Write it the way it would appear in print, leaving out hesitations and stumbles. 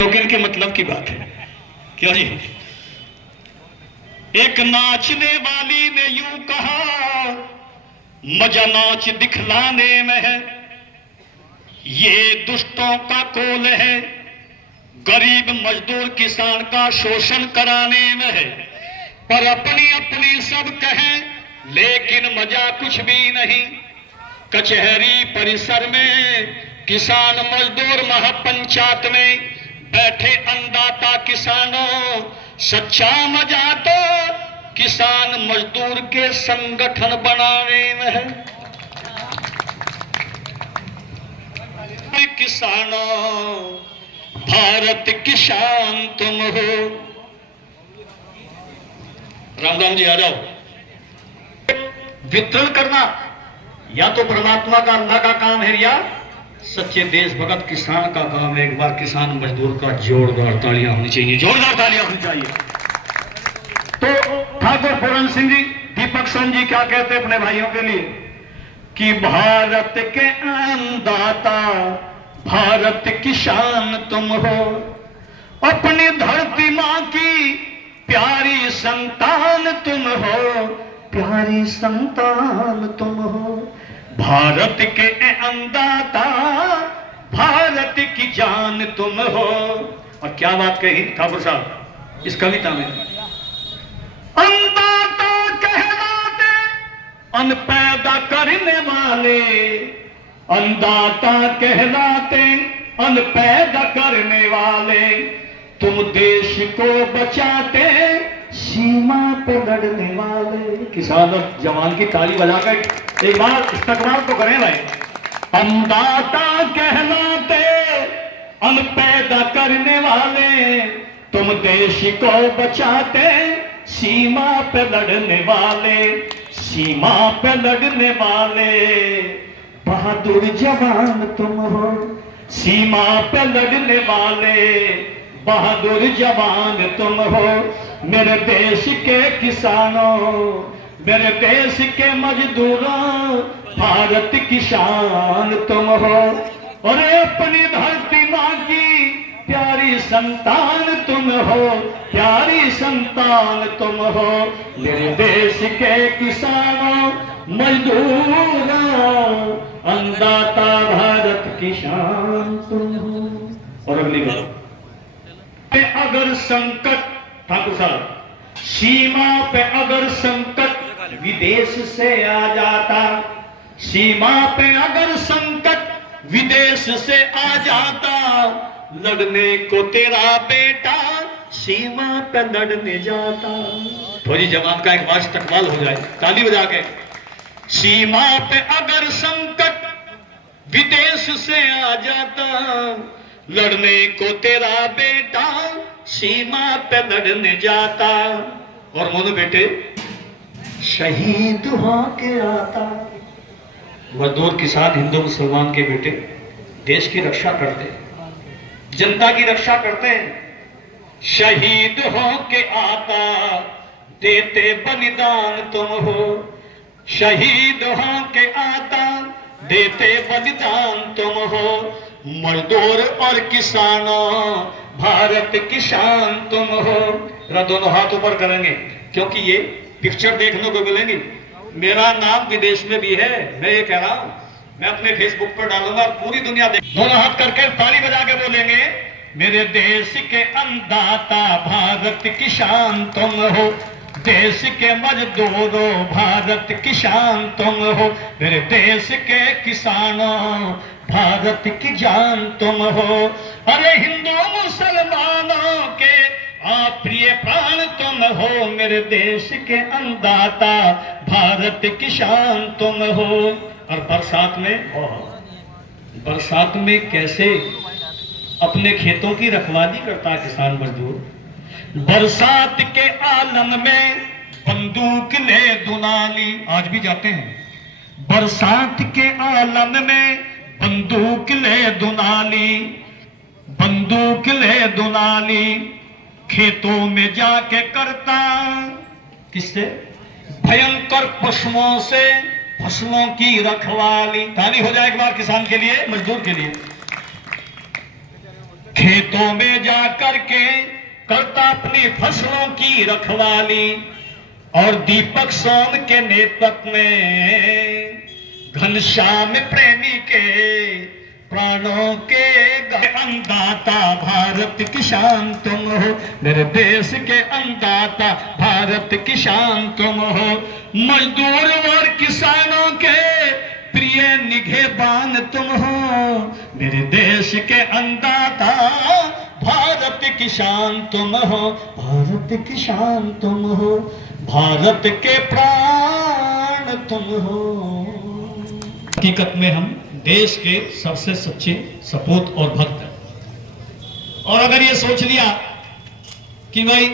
Token के मतलब की बात है। क्यों जी? एक नाचने वाली ने यूं कहा, मजा नाच दिखलाने में है, ये दुष्टों का कोल है, गरीब मजदूर किसान का शोषण कराने में है। पर अपनी अपनी सब कहें लेकिन मजा कुछ भी नहीं। कचहरी परिसर में किसान मजदूर महापंचायत में बैठे अन्नदाता किसानों, सच्चा मजा तो किसान मजदूर के संगठन बनाने में है। किसानों भारत किसान तुम हो। राम राम जी आ जाओ। वितरण करना या तो परमात्मा का अल्लाह का काम है या सच्चे देशभक्त किसान का काम है। एक बार किसान मजदूर का जोरदार तालियां होनी चाहिए, जोरदार तालियां होनी चाहिए। तो ठाकुर पूरन सिंह जी, दीपक सिंह जी क्या कहते हैं अपने भाइयों के लिए कि भारत के अन्नदाता भारत किसान तुम हो, अपनी धरती मां की प्यारी संतान तुम हो, प्यारी संतान तुम हो। भारत के अन्नदाता भारत की जान तुम हो। और क्या बात कही ठाकुर साहब इस कविता में, अन्नदाता कहलाते अन्न पैदा करने वाले, अन्नदाता कहलाते अन्न पैदा करने वाले, तुम देश को बचाते सीमा पे लड़ने वाले। किसान और जवान की ताली बजाकर एक बार इस्तकबाल तो करें भाई। अन्नदाता कहलाते अन्न पैदा करने वाले, तुम देश को बचाते सीमा पे लड़ने वाले, सीमा पे लड़ने वाले, बहादुर जवान तुम हो, सीमा पे लड़ने वाले, बहादुर जवान तुम हो। मेरे देश के किसानों, मेरे देश के मजदूरों, भारत की शान तुम हो। और अपनी धरती मां की प्यारी संतान तुम हो, प्यारी संतान तुम हो। मेरे देश के किसानों मजदूरों, अन्नदाता भारत की शान तुम हो। और अगली बात, अगर संकट ठाकुर साहब, सीमा पे अगर संकट विदेश से आ जाता, सीमा पे अगर संकट विदेश से आ जाता, लड़ने को तेरा बेटा सीमा पे लड़ने जाता। फौजी जवान का एक बार इस्तकबाल हो जाए ताली बजा के। सीमा पे अगर संकट विदेश से आ जाता, लड़ने को तेरा बेटा सीमा पे लड़ने जाता। और मोनो बेटे शहीद हो के आता। मजदूर किसान हिंदू मुसलमान के बेटे देश की रक्षा करते हैं, जनता की रक्षा करते हैं। शहीद हो के आता, देते बलिदान तुम हो, शहीद हो के आता, देते बलिदान तुम हो। मजदूर और किसानों भारत की शान तुम हो। दोनों हाथ ऊपर करेंगे क्योंकि ये पिक्चर देखने को मिलेंगी। मेरा नाम विदेश में भी है, मैं ये कह रहा हूं, मैं अपने फेसबुक पर डालूंगा, पूरी दुनिया देख। दोनों हाथ करके ताली बजा के बोलेंगे, मेरे देश के अन्नदाता भारत की शान तुम हो, देश के मजदूरों भारत की शान तुम हो। मेरे देश के किसानों भारत की जान तुम हो। अरे हिंदू मुसलमानों के आप प्रिय प्राण तुम हो, मेरे देश के अन्नदाता भारत की शान तुम हो। और बरसात में कैसे अपने खेतों की रखवाली करता है किसान मजदूर। बरसात के आलम में बंदूक ले दुनाली, आज भी जाते हैं। बरसात के आलम में बंदूक ले दुनाली, बंदूक ले दुनाली, खेतों में जाके करता किससे? भयंकर पशुओं से फसलों की रखवाली। ताली हो जाए एक बार किसान के लिए, मजदूर के लिए। खेतों में जा करके करता अपनी फसलों की रखवाली, और दीपक सोम के नेतृत्व में घनश्याम प्रेमी के प्राणों के अन्नदाता भारत किसान तुम हो, मेरे देश के अन्नदाता भारत किसान तुम हो। मजदूर और किसानों के प्रिय निगहबान तुम हो, मेरे देश के अन्नदाता भारत किसान तुम हो, भारत किसान तुम हो, भारत के प्राण तुम हो। हकीकत में हम देश के सबसे सच्चे सपूत और भक्त हैं। और अगर ये सोच लिया कि भाई